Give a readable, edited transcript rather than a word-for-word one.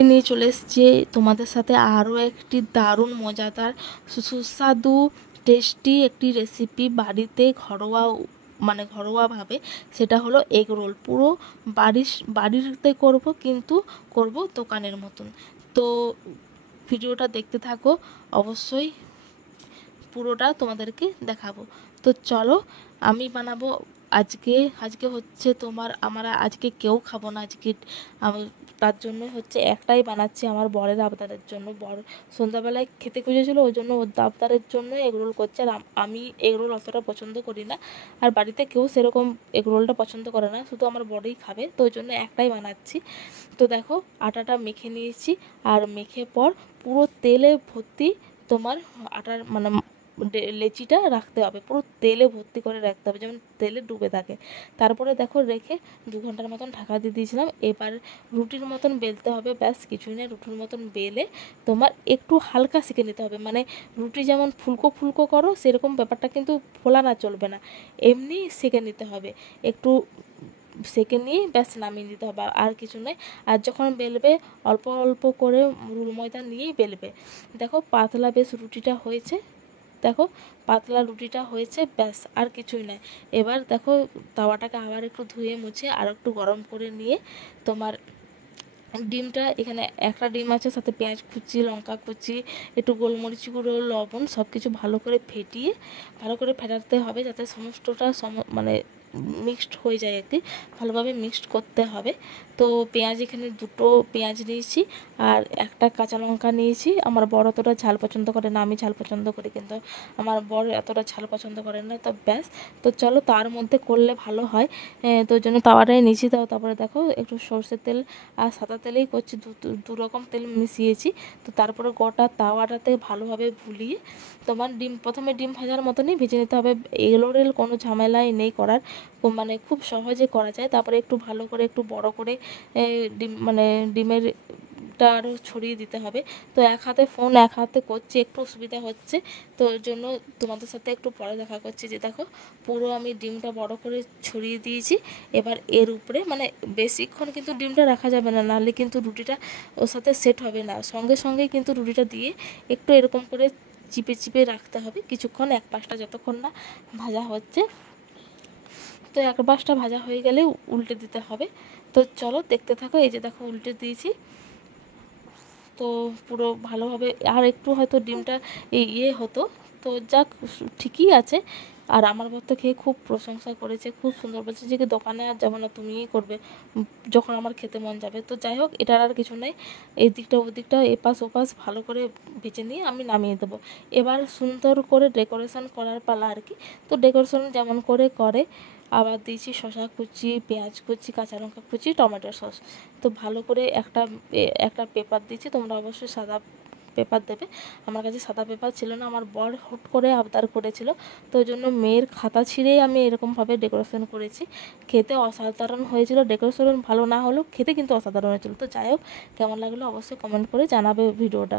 নিয়ে চলে এসেছি তোমাদের সাথে আরও একটি দারুণ মজাদার সুস্বাদু টেস্টি একটি রেসিপি বাড়িতে ঘরোয়াভাবে। সেটা হলো এগ রোল। পুরো বাড়িতে করব, কিন্তু করব দোকানের মতন। তো ভিডিওটা দেখতে থাকো, অবশ্যই পুরোটা তোমাদেরকে দেখাবো। তো চলো, আমি বানাবো। আজকে হচ্ছে আমরা আজকে কেউ খাবো না আজকে। তার জন্য হচ্ছে একটাই বানাচ্ছি আমার বরের আবদারের জন্য। বর সন্ধ্যাবেলায় খেতে খুঁজেছিল, ওই জন্য ওর আবদারের জন্য এগরোল করছে। আর আমি এগরোল অতটা পছন্দ করি না, আর বাড়িতে কেউ সেরকম এগরোলটা পছন্দ করে না, শুধু আমার বরেই খাবে, তো ওই জন্য একটাই বানাচ্ছি। তো দেখো, আটাটা মেখে নিয়েছি, আর মেখে পর পুরো তেলে ভর্তি তোমার আটার লেচিটা রাখতে হবে, পুরো তেলে ভর্তি করে রাখতে হবে, যেমন তেলে ডুবে থাকে। তারপরে দেখো রেখে 2 ঘন্টার মতন ঢাকা দিয়ে দিয়েছিলাম। এবার রুটির মতন বেলতে হবে, ব্যাস কিছুই না। রুটির মতন বেলে তোমার একটু হালকা সেঁকে নিতে হবে, মানে রুটি যেমন ফুলকো ফুলকো করো সেরকম ব্যাপারটা কিন্তু ফোলানো চলবে না, এমনি সেঁকে নিতে হবে। একটু সেঁকে নিয়ে ব্যাস নামিয়ে দিতে হবে, আর কিছু নয়। আর যখন বেলবে অল্প অল্প করে রুল ময়দা নিয়েই বেলবে। দেখো পাতলা বেশ রুটিটা হয়েছে, দেখো পাতলা রুটিটা হয়েছে, ব্যাস আর কিছুই নয়। এবার দেখো তাওয়াটাকে আবার একটু ধুয়ে মুছে আর একটু গরম করে নিয়ে তোমার ডিমটা, এখানে একটা ডিম আছে, সাথে পেঁয়াজ কুচি, লঙ্কা কুচি, একটু গোলমরিচ গুঁড়ো, লবণ, সব কিছু ভালো করে ফেটাতে হবে, যাতে সমস্তটা মিক্সড হয়ে যায় আর কি, ভালোভাবে মিক্সড করতে হবে। তো পেঁয়াজ, এখানে 2টো পেঁয়াজ নিয়েছি, আর একটা কাঁচা লঙ্কা নিয়েছি। আমার বর অতটা ঝাল পছন্দ করে না, আমি ঝাল পছন্দ করি, কিন্তু আমার বর এতটা ঝাল পছন্দ করে না। তো ব্যাস, তো চলো তার মধ্যে করলে ভালো হয়, তো ওই জন্য তাওয়াটাই নিয়েছি। তারপরে দেখো একটু সরষের তেল আর সাদা তেলেই করছি, দু রকম তেল মিশিয়েছি। তো তারপরে গোটা তাওয়াটাতে ভালোভাবে ভুলিয়ে তোমার প্রথমে ডিম ভাজার মতনই ভেজে নিতে হবে। এগরোল কোনো ঝামেলাই নেই করার, খুব সহজে করা যায়। তারপরে একটু ভালো করে, একটু বড় করে ডিমের টা আরও ছড়িয়ে দিতে হবে। তো এক হাতে ফোন, এক হাতে করছি, একটু অসুবিধা হচ্ছে, তো ওর জন্য তোমাদের সাথে একটু পরে দেখা করছি। যে দেখো পুরো আমি ডিমটা বড় করে ছড়িয়ে দিয়েছি। এবার এর উপরে বেশিক্ষণ কিন্তু ডিমটা রাখা যাবে না, নাহলে কিন্তু রুটিটা ওর সাথে সেট হবে না। সঙ্গে সঙ্গেই কিন্তু রুটিটা দিয়ে একটু এরকম করে চিপে চিপে রাখতে হবে কিছুক্ষণ, এক পাশটা যতক্ষণ না ভাজা হচ্ছে। তো এক পাশটা ভাজা হয়ে গেলে উল্টে দিতে হবে। তো চলো দেখতে থাকো। এই যে দেখো উল্টে দিয়েছি, তো পুরো ভালোভাবে, আর একটু হয়তো ডিমটা হতো, তো যাক, ঠিকই আছে। আর আমার বর তো খেয়ে খুব প্রশংসা করেছে, খুব সুন্দর বলছে যে কি দোকানে আর যাবো না, তুমিই করবে যখন আমার খেতে মন যাবে। তো যাই হোক, এটার আর কিছু নেই। এই দিকটা ওদিকটা এপাশ ওপাশ ভালো করে ভেজে নিয়ে আমি নামিয়ে দেবো। এবার সুন্দর করে ডেকোরেশন করার পালা আর কি। তো ডেকোরেশন যেমন করে আবার দিয়েছি শসা কুচি, পেঁয়াজ কুচি, কাঁচা লঙ্কা কুচি, টমেটো সস। তো ভালো করে একটা পেপার দিয়েছি, তোমরা অবশ্যই সাদা পেপার দেবে। আমার কাছে সাদা পেপার ছিল না, আমার বর হুট করে আবদার করেছিল, তো ওই জন্য মেয়ের খাতা ছিঁড়েই আমি এরকমভাবে ডেকোরেশন করেছি। খেতে অসাধারণ হয়েছিল, ডেকোরেশন ভালো না হলেও খেতে কিন্তু অসাধারণ হয়েছিল। তো যাই হোক, কেমন লাগলো অবশ্যই কমেন্ট করে জানাবে ভিডিওটা।